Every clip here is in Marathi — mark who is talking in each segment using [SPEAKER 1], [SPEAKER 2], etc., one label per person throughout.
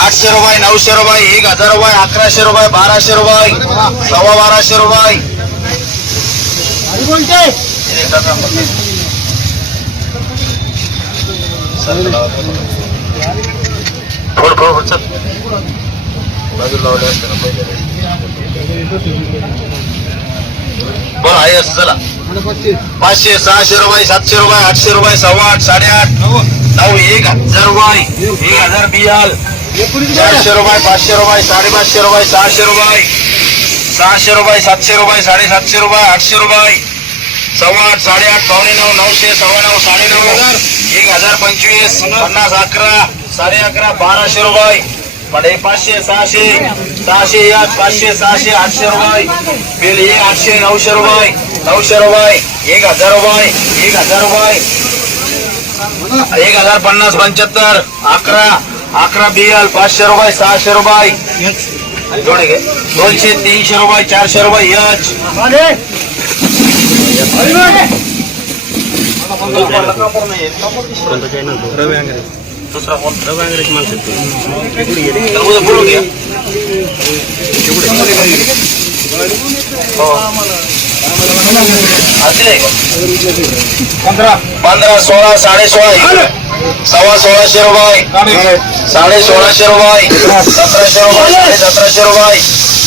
[SPEAKER 1] आठशे रुपये नऊशे रुपये एक हजार रुपये अकराशे रुपये बाराशे रुपये सव्वा बाराशे रुपये. फोड फोड चल. बाजूला. बोला आहे असं चला. पाचशे सहाशे रुपये सातशे रुपये आठशे रुपये सव्वा आठ साडेआठ नऊ एक हजार रुपये एक हजार बियाल. चारशे रुपये पाचशे रुपये साडेपाचशे रुपये सहाशे रुपये. सहाशे रुपये सातशे रुपये साडेसातशे रुपये आठशे रुपये. सव्वा आठ साडेआठ पावणे नऊ नऊशे सव्वा नऊ साडे नऊ हजार. एक हजार पंचवीस पन्नास अकरा साडे अकरा बाराशे रुपये. पडे पाचशे सहाशे सहाशे एक पाचशे सहाशे आठशे रुपये. बिल एक आठशे नऊशे रुपये. नऊशे रुपये एक हजार रुपये एक हजार रुपये. एक हजार पन्नास पंच्याहत्तर अकरा अकरा बियल पाचशे रुपये सहाशे रुपये. जोडे घे दोनशे तीनशे रुपये चारशे रुपये यच. दुसरा कोण? हो. का? पंधरा. सोळा साडे सोळा इकडे. सव्वा सोळाशे रुपये साडे सोळाशे रुपये सतराशे रुपये साडे सतराशे रुपये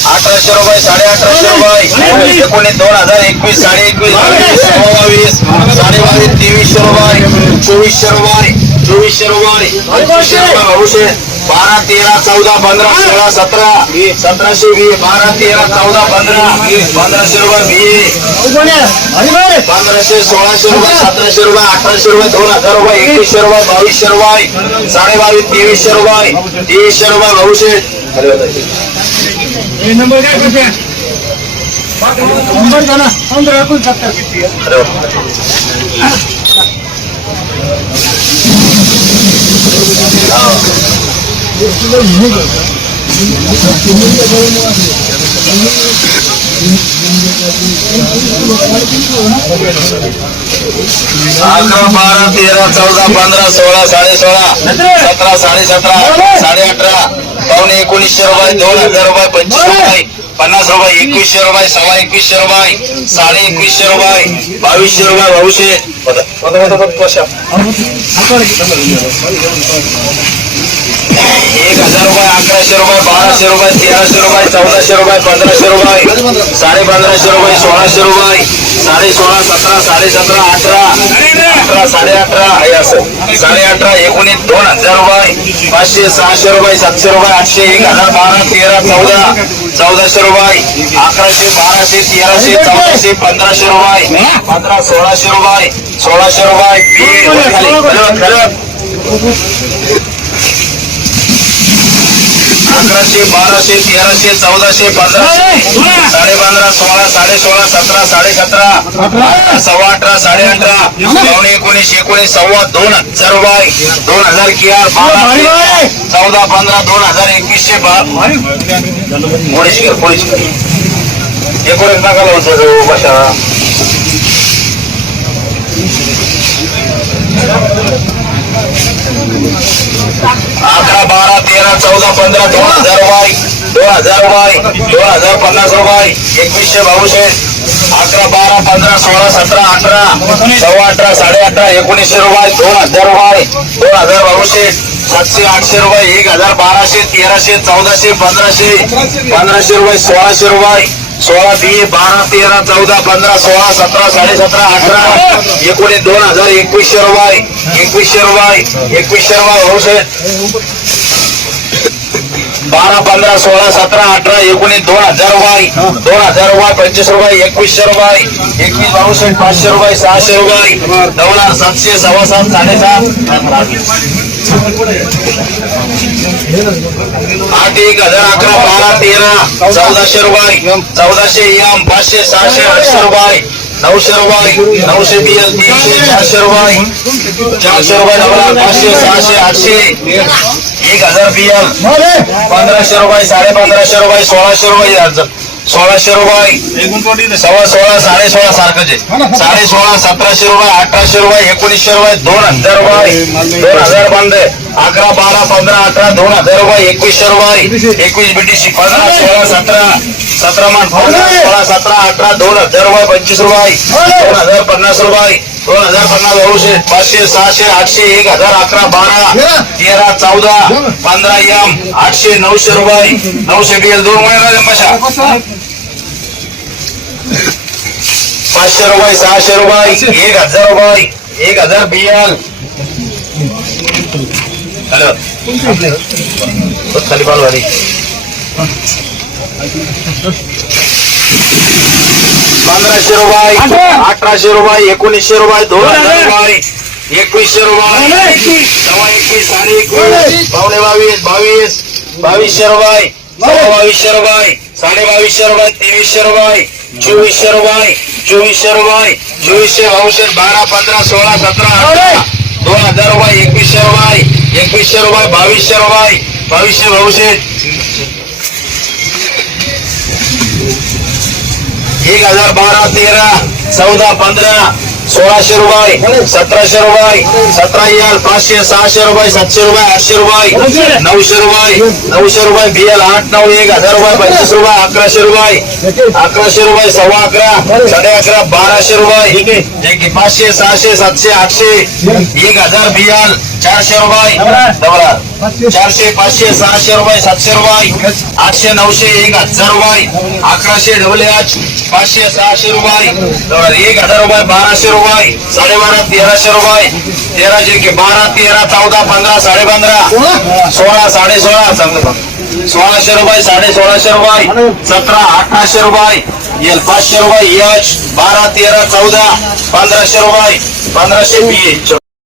[SPEAKER 1] अठराशे रुपये साडे अठराशे रुपये एकोणीस दोन हजार एकवीस साडे एकवीस बावीस साडे बावीस तेवीसशे रुपये चोवीसशे रुपये चोवीसशे बारा तेरा चौदा पंधरा सोळा सतरा सतराशे वीस बारा तेरा चौदा पंधरा पंधराशे रुपये वीस. पंधराशे सोळाशे रुपये सतराशे रुपये अठराशे रुपये दोन हजार रुपये एकवीसशे रुपये बावीसशे रुपये साडे बावीस तेवीसशे रुपये तेवीसशे रुपये भाऊशे. अकरा बारा तेरा चौदा पंधरा सोळा साडे सोळा सतरा साडे सतरा साडे अठरा पावणे एकोणीसशे रुपये दोन हजार रुपये पंचवीस रुपये पन्नास रुपये एकवीसशे रुपये सव्वा एकवीसशे रुपये साडे एकवीसशे रुपये बावीसशे रुपये भाऊशे एक हजार रुपये अकराशे रुपये बाराशे रुपये तेराशे रुपये चौदाशे रुपये पंधराशे रुपये साडे पंधराशे रुपये सोळाशे रुपये साडे सोळा सतरा साडे सतरा अठरा अठरा साडे अठरा हे असं साडे अठरा एकोणीस दोन हजार रुपये पाचशे सहाशे रुपये सातशे रुपये आठशे एक हजार बारा तेरा चौदा चौदाशे रुपये अकराशे बाराशे तेराशे चौदाशे पंधराशे रुपये पंधरा सोळाशे रुपये सोळाशे रुपये बी- खाली, खाली, खाली. अकराशे बाराशे तेराशे चौदाशे पंधराशे साडे पंधरा सोळा साडे सोळा सतरा साडे सतरा! सव्वा अठरा साडे अठरा पावणे एकोणीस एकोणीस सव्वा दोन हजार रुपये दोन हजार कियार बारा चौदा पंधरा दोन हजार एकवीसशे कोणीच एकोणीस नका लावून भाषा अकरा बारा तेरा चौदा पंधरा दोन हजार रुपये. दोन हजार रुपये. दोन हजार पन्नास रुपये. एकवीसशे बावीसशे. अकरा बारा पंधरा सोळा सतरा अठरा सव्वा अठरा साडे अठरा एकोणीसशे रुपये. दोन हजार रुपये. दोन हजार बावीसशे. सातशे आठशे रुपये. एक हजार बाराशे तेराशे चौदाशे पंधराशे पंधराशे रुपये सोळाशे रुपये. सोळा बी बारा तेरा चौदा पंधरा सोळा सतरा साडे सतरा अठरा एकोणीस दोन हजार एकवीसशे रुपये. एकवीसशे रुपये. एकवीसशे रुपये. होऊशे बारा पंधरा सोळा सतरा अठरा एकोणीस दोन हजार रुपये. दोन हजार रुपये पंचवीस रुपये एकवीसशे रुपये. एकवीस बावीसशे पाचशे रुपये सहाशे रुपये. नऊ हजार सातशे सव्वा सात साडेसात. आठ एक हजार अकरा बारा तेरा चौदाशे रुपये. चौदाशे एम पाचशे सहाशे आठशे रुपये. नऊशे रुपये नऊशे तीन तीनशे चारशे रुपये. चारशे रुपये डबल पाचशे सहाशे आठशे. एक हजार पीएम पंधराशे रुपये साडे पंधराशे रुपये सोळाशे रुपये सोळाशे रुपये. सव्वा सोळा साडे सोळा सारखंच. साडे सोळा सतराशे रुपये अठराशे रुपये एकोणीसशे रुपये दोन हजार रुपये. दोन हजार बंद. अकरा बारा पंधरा अठरा दोन हजार रुपये एकवीसशे रुपये. एकवीस बीटीसी पंधरा सोळा सतरा सतरा मान. सोळा सतरा अठरा दोन हजार रुपये पंचवीस रुपये. दोन हजार पन्नास रुपये. दोन हजार पन्नास नऊशे पाचशे सहाशे आठशे एक हजार अकरा बारा तेरा चौदा पंधरा एम आठशे नऊशे रुपये नऊशे बिल दोन कशा पाचशे रुपये सहाशे रुपये एक हजार रुपये एक हजार बियाल हॅलो. खाली बालवाडी पंधराशे रुपये अठराशे रुपये एकोणीसशे रुपये दोन हजार रुपये एकवीसशे रुपये सव्वा एकवीस साडे एकवीस पावणे बावीस बावीस बावीसशे रुपये सव्वा बावीसशे रुपये साडे बावीसशे रुपये तेवीसशे रुपये चोवीसशे रुपये चोवीसशे रुपये चोवीसशे बावीसशे बारा पंधरा सोळा सतरा दोन हजार रुपये एकवीसशे रुपये एकवीसशे रुपये बावीसशे रुपये बावीसशे बावीसशे एक हजार बारा तेरा चौदा पंधरा सोळाशे रुपये सतराशे रुपये सतरा एल पाचशे सहाशे रुपये सातशे रुपये आठशे रुपये नऊशे रुपये नऊशे रुपये बीएल आठ नऊ एक हजार रुपये पंचवीस रुपये अकराशे रुपये अकराशे रुपये सव्वा अकरा साडे अकरा बाराशे रुपये पाचशे सहाशे सातशे आठशे एक हजार बीएल चारशे रुपये. डबला चारशे पाचशे सहाशे रुपये सातशे रुपये. आठशे नऊशे एक हजार रुपये. अकराशे डबल एच पाचशे सहाशे रुपये. एक हजार रुपये बाराशे रुपये. साडेबारा तेराशे रुपये. तेराशे बारा तेरा चौदा पंधरा साडे पंधरा सोळा साडे सोळा चांगलं. सोळाशे रुपये साडे सोळाशे रुपये. सतरा अठराशे रुपये. एल पाचशे रुपये एच बारा तेरा चौदा पंधराशे रुपये. पंधराशे बी एच